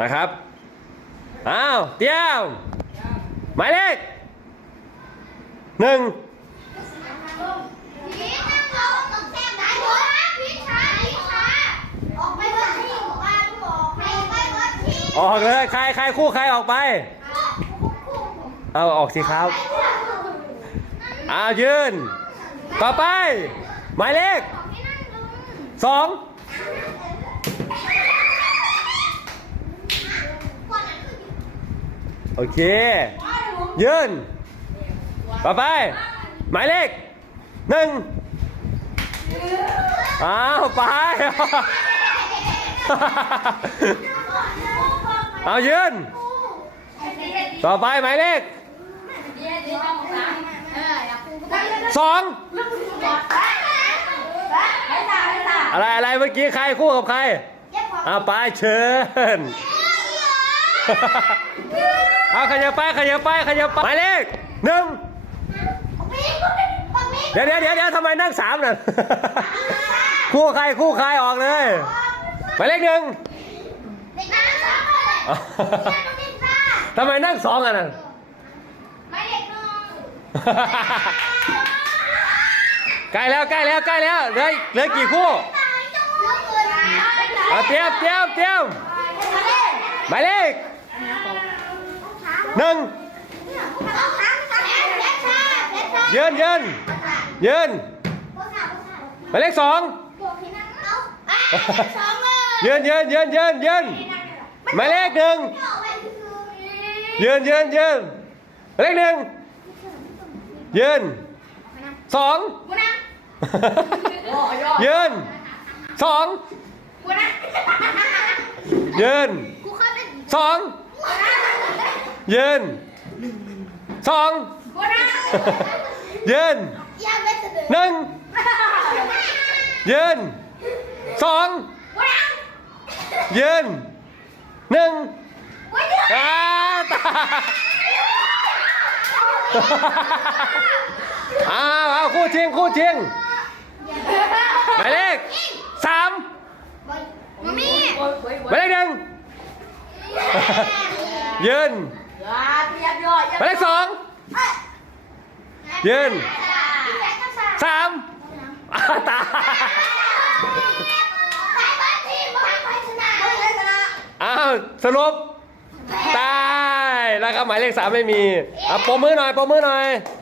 นะครับ อ้าว เตรียม หมายเลขหนึ่งออกเลยใครใครคู่ใครออกไป เอาออกสิครับอ้าวยืน ต่อไป หมายเลขสอง โอ เค ยืนต่อไป หมายเลขหนึ่งอ้าวไป เอายืน ต่อไปหมายเลขสองอะไรอะไรเมื่อกี้ใครคู่กับใครเอาไปเชิญ เอาขยับไปขยับไปขยับไปหมายเลขหนึ่งเดี๋ยวเดี๋ยวเดี๋ยวเดี๋ยวทำไมนั่งสามน่ะคู่ใครคู่ใครออกเลยหมายเลขหนึ่งเด็กน้ำสามเลยแค่ต้องดิ้นซ่าทำไมนั่งสองอะน่ะไม่เด็กน้องใกล้แล้วใกล้แล้วใกล้แล้วเหลือเหลือกี่คู่ตายจังเลยตายเอาเตรียมเตรียมเตรียมหมายเลข หนึ่งยืนยืนยืนหมายเลขสองยืนยืนยืนยืนยืนหมายเลขหนึ่งยืนยืนยืนหมายเลขหนึ่งยืนสองยืนสองยืนสอง ยืนสองยืนหนึ่งยืนสองยืนหนึ่งอ้าตายอ้าวเอาคู่ชิงคู่ชิงหมายเลขสามมามี่หมายเลขหนึ่งยืน หมายเลขสองยืนสามอ้าวตายอ้าวสรุปตายแล้วครับหมายเลขสามไม่มีอะปมมือหน่อยปมมือหน่อยเ